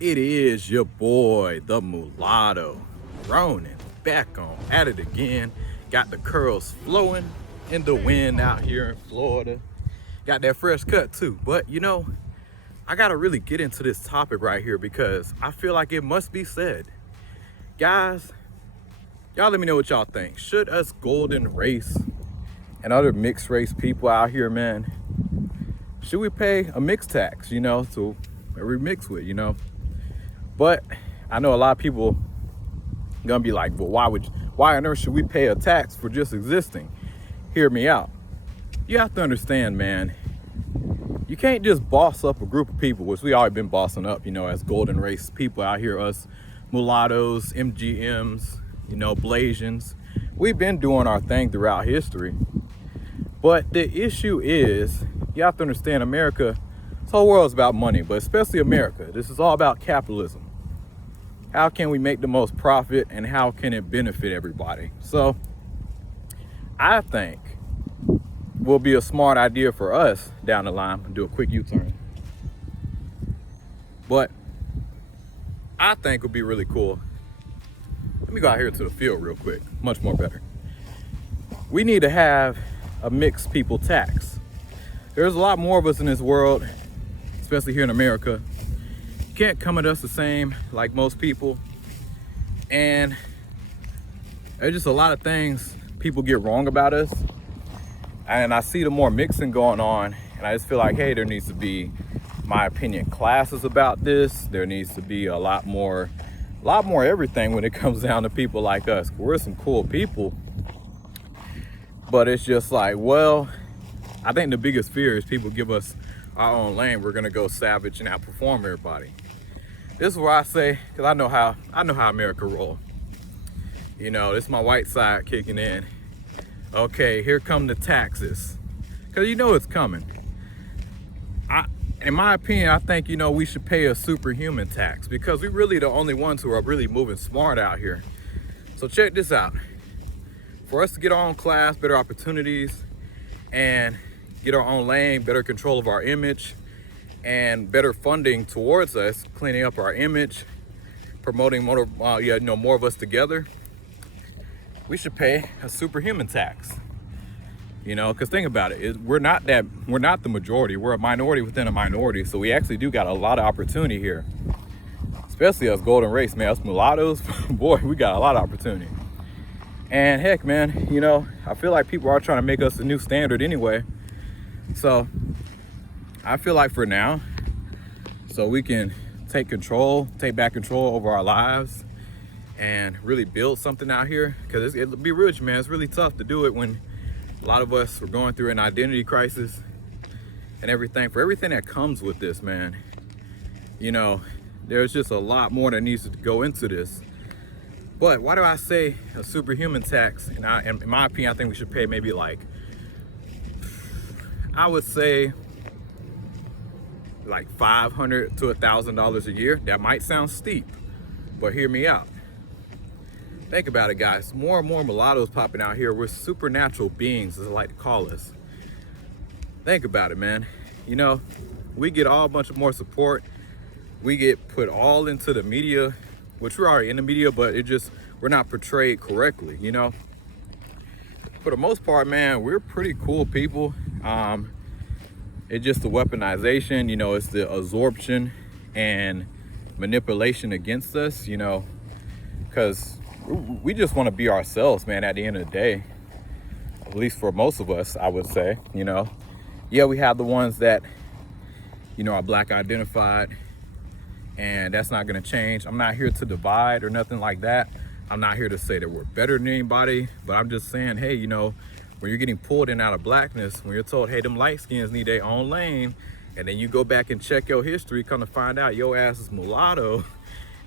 It is your boy, the mulatto, Ronin, back on at it again. Got the curls flowing in the wind out here in Florida. Got that fresh cut too. But I gotta really get into this topic right here because I feel like it must be said. Guys, y'all let me know what y'all think. Should us golden race and other mixed race people out here, man, should we pay a mixed tax, to we mix with, But I know a lot of people gonna be like, well, why on earth should we pay a tax for just existing? Hear me out. You have to understand, man, you can't just boss up a group of people, which we already been bossing up, as golden race people out here, us mulattoes, MGMs, Blasians. We've been doing our thing throughout history. But the issue is, you have to understand, America, this whole world is about money, but especially America. This is all about capitalism. How can we make the most profit and how can it benefit everybody? So I think will be a smart idea for us down the line. Do a quick U-turn. But I think would be really cool. Let me go out here to the field real quick. Much more better. We need to have a mixed people tax. There's a lot more of us in this world, especially here in America. You can't come at us the same like most people. And there's just a lot of things people get wrong about us. And I see the more mixing going on, and I just feel like, hey, there needs to be, my opinion, classes about this. There needs to be a lot more everything when it comes down to people like us. We're some cool people. But it's just like, well, I think the biggest fear is people give us our own lane. We're gonna go savage and outperform everybody. This is where I say, because I know how America roll. This is my white side kicking in. Okay, here come the taxes, because it's coming. In my opinion, I think we should pay a superhuman tax because we really the only ones who are really moving smart out here. So check this out. For us to get our own class, better opportunities, and get our own lane, better control of our image, and better funding towards us, cleaning up our image, promoting more of us together, we should pay a superhuman tax. Because think about it, we're not the majority. We're a minority within a minority, so we actually do got a lot of opportunity here. Especially us golden race, man, us mulattoes, boy, we got a lot of opportunity. And heck, man, I feel like people are trying to make us the new standard anyway. So I feel like for now, so we can take back control over our lives and really build something out here. Because it'll be rich, man. It's really tough to do it when a lot of us are going through an identity crisis and everything. For everything that comes with this, man, there's just a lot more that needs to go into this. But why do I say a superhuman tax? And in my opinion, I think we should pay maybe I would say like $500 to $1,000 a year. That might sound steep, but hear me out. Think about it, guys. More and more mulattoes popping out here. We're supernatural beings, as I like to call us. Think about it, man. We get all a bunch of more support. We get put all into the media, which we're already in the media, but we're not portrayed correctly, For the most part, man, we're pretty cool people. It's just the weaponization, it's the absorption and manipulation against us, because we just want to be ourselves, man, at the end of the day. At least for most of us, I would say, Yeah, we have the ones that, are Black identified, and that's not going to change. I'm not here to divide or nothing like that. I'm not here to say that we're better than anybody, but I'm just saying, hey, when you're getting pulled in out of blackness, when you're told, hey, them light skins need their own lane, and then you go back and check your history, come to find out your ass is mulatto,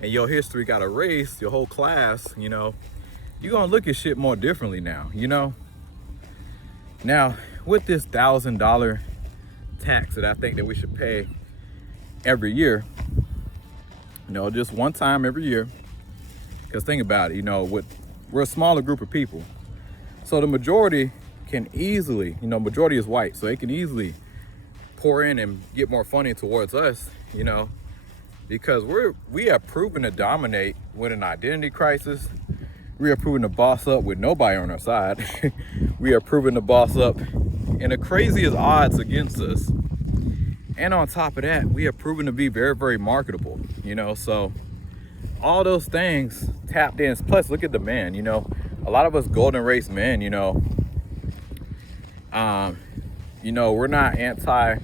and your history got erased, your whole class, you're gonna look at shit more differently now, Now, with this $1,000 tax that I think that we should pay every year, just one time every year, because think about it, we're a smaller group of people. So the majority can easily, majority is white, so they can easily pour in and get more funding towards us, because we are proven to dominate with an identity crisis. We are proven to boss up with nobody on our side. We are proven to boss up in the craziest odds against us. And on top of that, we are proven to be very, very marketable, you know. So all those things tapped in. Plus, look at the man, you know. A lot of us golden race men, you know, we're not anti.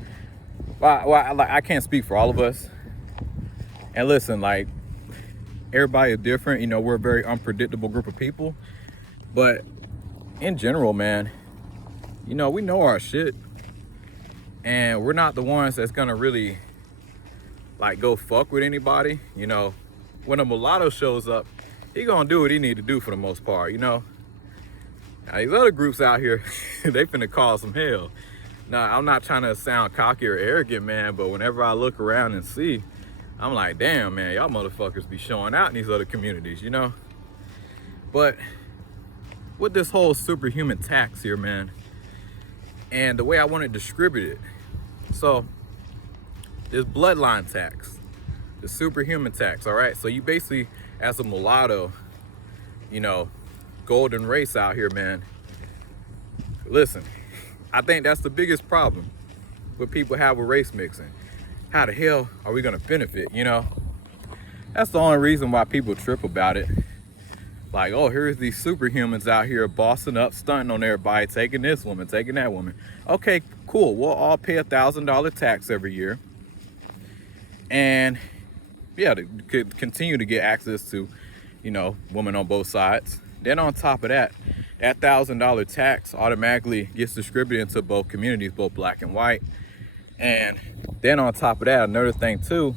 I can't speak for all of us. And listen, like, everybody is different. You know, we're a very unpredictable group of people. But in general, man, you know, we know our shit. And we're not the ones that's gonna really, like, go fuck with anybody. You know, when a mulatto shows up, he gonna do what he need to do for the most part, you know. Now, these other groups out here, they finna cause some hell. Now, I'm not trying to sound cocky or arrogant, man, but whenever I look around and see, I'm like, damn, man, y'all motherfuckers be showing out in these other communities, you know? But with this whole superhuman tax here, man, and the way I want to distribute it, so this bloodline tax, the superhuman tax, all right? So you basically, as a mulatto, you know, golden race out here, man, listen, I think that's the biggest problem what people have with race mixing. How the hell are we gonna benefit, you know? That's the only reason why people trip about it. Like, oh, here's these superhumans out here bossing up, stunting on everybody, taking this woman, taking that woman. Okay, cool, we'll all pay $1,000 tax every year. And yeah, to continue to get access to, you know, women on both sides. Then on top of that, that $1,000 tax automatically gets distributed into both communities, both black and white. And then on top of that, another thing too,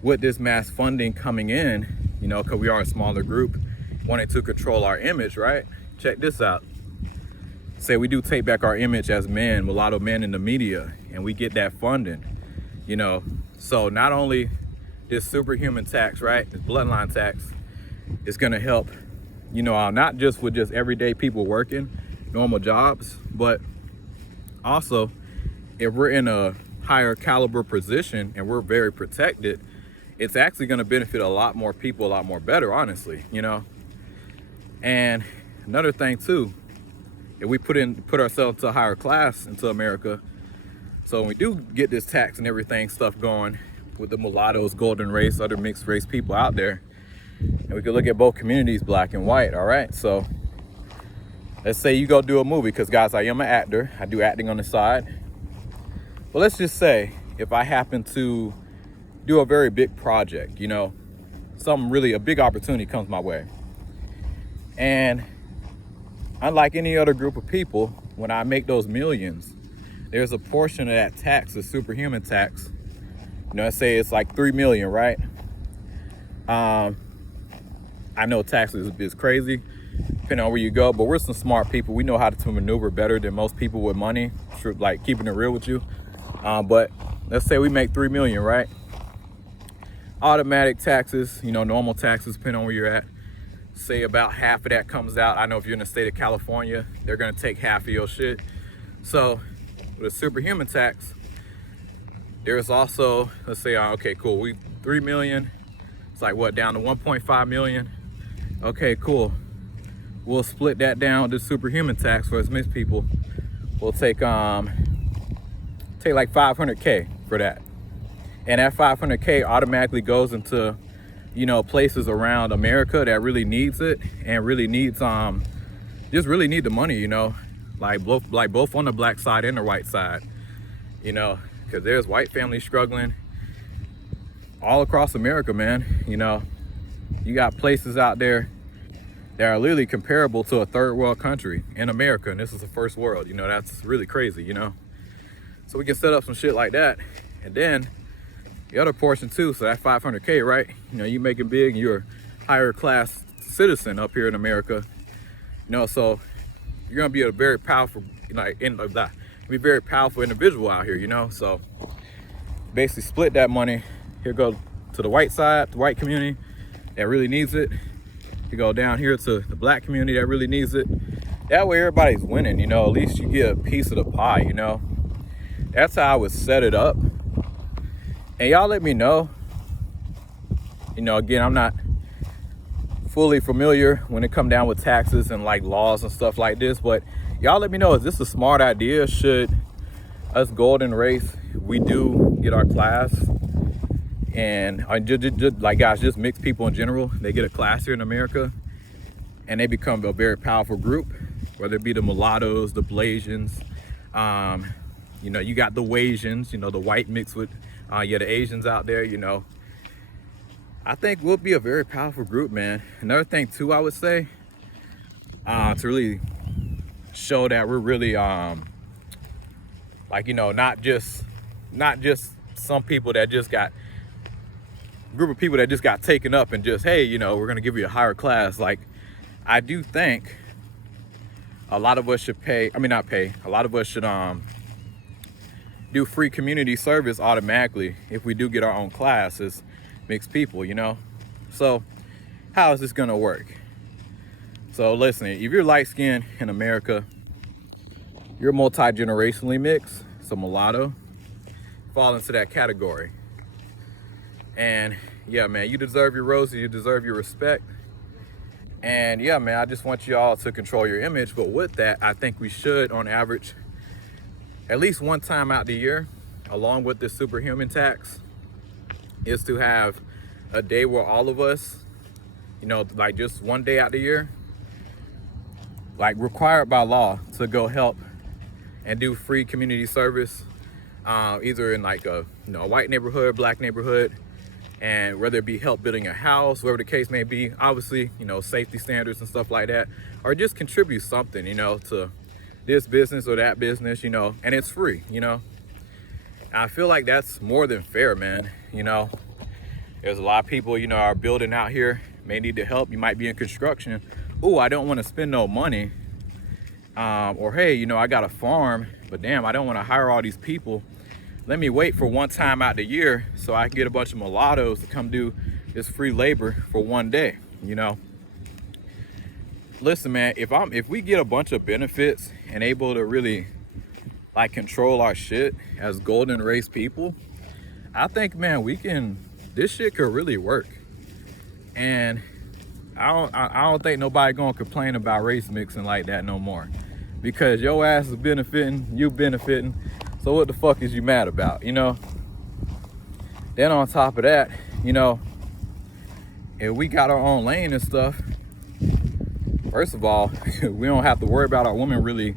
with this mass funding coming in, you know, because we are a smaller group, wanting to control our image, right? Check this out. Say we do take back our image as men, mulatto men in the media, and we get that funding, you know. So not only this superhuman tax, right, this bloodline tax, is gonna help, you know, not just with just everyday people working normal jobs, but also if we're in a higher caliber position and we're very protected, it's actually going to benefit a lot more people, a lot more better, honestly, you know. And another thing too, if we put ourselves to a higher class into America, so when we do get this tax and everything stuff going with the mulattoes, golden race, other mixed race people out there, and we can look at both communities, black and white, all right? So let's say you go do a movie, because guys, I am an actor, I do acting on the side. Well, let's just say if I happen to do a very big project, you know, a big opportunity comes my way. And unlike any other group of people, when I make those millions, there's a portion of that tax, the superhuman tax, you know, let's say it's like 3 million, right? I know taxes is crazy, depending on where you go, but we're some smart people. We know how to maneuver better than most people with money, like keeping it real with you. But let's say we make 3 million, right? Automatic taxes, you know, normal taxes, depending on where you're at. Say about half of that comes out. I know if you're in the state of California, they're gonna take half of your shit. So with a superhuman tax, there's also, let's say, okay, cool, we 3 million. It's like what, down to 1.5 million? Okay, cool. We'll split that down to superhuman tax for us mixed people. We'll take like 500K for that. And that 500K automatically goes into, you know, places around America that really needs it and really needs, just really need the money, you know, like both on the black side and the white side, you know, because there's white families struggling all across America, man. You know, you got places out there that are literally comparable to a third world country in America, and this is the first world. You know, that's really crazy, you know. So we can set up some shit like that. And then the other portion too, so that 500K, right? You know, you making big, you're a higher class citizen up here in America. You know, so you're gonna be a very powerful, be a very powerful individual out here, you know. So basically split that money. Here go to the white side, the white community that really needs it. You go down here to the black community that really needs it. That way everybody's winning, you know, at least you get a piece of the pie, you know. That's how I would set it up. And y'all let me know You know, again, I'm not fully familiar when it come down with taxes and like laws and stuff like this, but y'all let me know, is this a smart idea? Should us golden race, we do get our class, and just like guys, just mixed people in general, they get a class here in America and they become a very powerful group, whether it be the mulattoes, the Blasians, you know, you got the Wasians, you know, the white mixed with the Asians out there, you know. I think we'll be a very powerful group, man. Another thing too, I would say, to really show that we're really like, you know, not just some people that just got, group of people that just got taken up and just, hey, you know, we're gonna give you a higher class. Like, I do think a lot of us should a lot of us should do free community service automatically if we do get our own classes, mixed people, you know. So how is this gonna work? So listen, if you're light skinned in America, you're multi-generationally mixed, so mulatto, fall into that category. And yeah, man, you deserve your roses, you deserve your respect. And yeah, man, I just want you all to control your image. But with that, I think we should, on average, at least one time out the year, along with this superhuman tax, is to have a day where all of us, you know, like just one day out the year, like required by law to go help and do free community service, either in like a, you know, a white neighborhood, black neighborhood, and whether it be help building a house, whatever the case may be, obviously, you know, safety standards and stuff like that, or just contribute something, you know, to this business or that business, you know, and it's free, you know. I feel like that's more than fair, man. You know, there's a lot of people, you know, are building out here, may need the help. You might be in construction. Oh, I don't want to spend no money. Or, hey, you know, I got a farm, but damn, I don't want to hire all these people. Let me wait for one time out the year so I can get a bunch of mulattoes to come do this free labor for one day, you know. Listen, man, if we get a bunch of benefits and able to really like control our shit as golden race people, I think, man, this shit could really work. And I don't think nobody gonna complain about race mixing like that no more, because your ass is benefiting, you benefiting. So what the fuck is you mad about, you know? Then on top of that, you know, if we got our own lane and stuff, first of all, we don't have to worry about our women really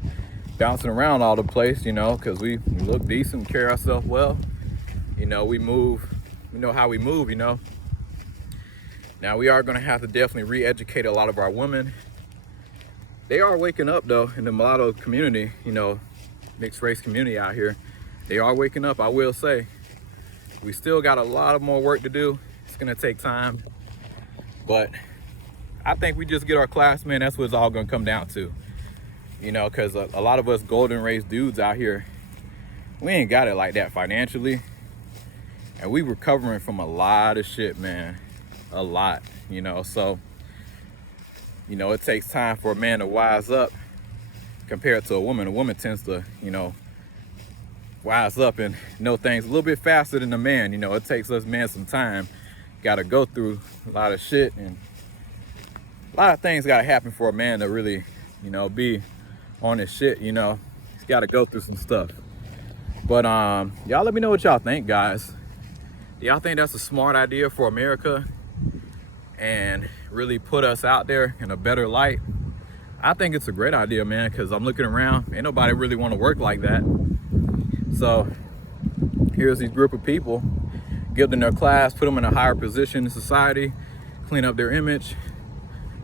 bouncing around all the place, you know, because we look decent, carry ourselves well. You know, we move, we know how we move, you know. Now, we are going to have to definitely re-educate a lot of our women. They are waking up, though, in the mulatto community, you know, mixed race community out here. They are waking up, I will say. We still got a lot of more work to do. It's going to take time. But I think we just get our class, man. That's what it's all going to come down to. You know, because a lot of us golden race dudes out here, we ain't got it like that financially. And we recovering from a lot of shit, man. A lot, you know. So, you know, it takes time for a man to wise up compared to a woman. A woman tends to, you know, wise up and know things a little bit faster than a man. You know, it takes us men some time. Got to go through a lot of shit, and a lot of things got to happen for a man to really, you know, be on his shit, you know. He's got to go through some stuff. But y'all let me know what y'all think, guys. Do y'all think that's a smart idea for America and really put us out there in a better light? I think it's a great idea, man, because I'm looking around, ain't nobody really want to work like that. So here's these group of people, give them their class, put them in a higher position in society, clean up their image.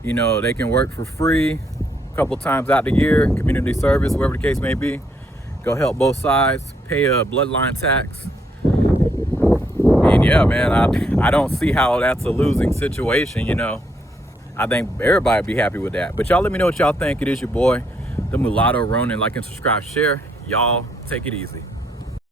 You know, they can work for free a couple times out the year, community service, whatever the case may be. Go help both sides, pay a bloodline tax. And yeah, man, I don't see how that's a losing situation, you know. I think everybody would be happy with that. But y'all let me know what y'all think. It is your boy, the Mulatto Ronin. Like and subscribe, share. Y'all take it easy.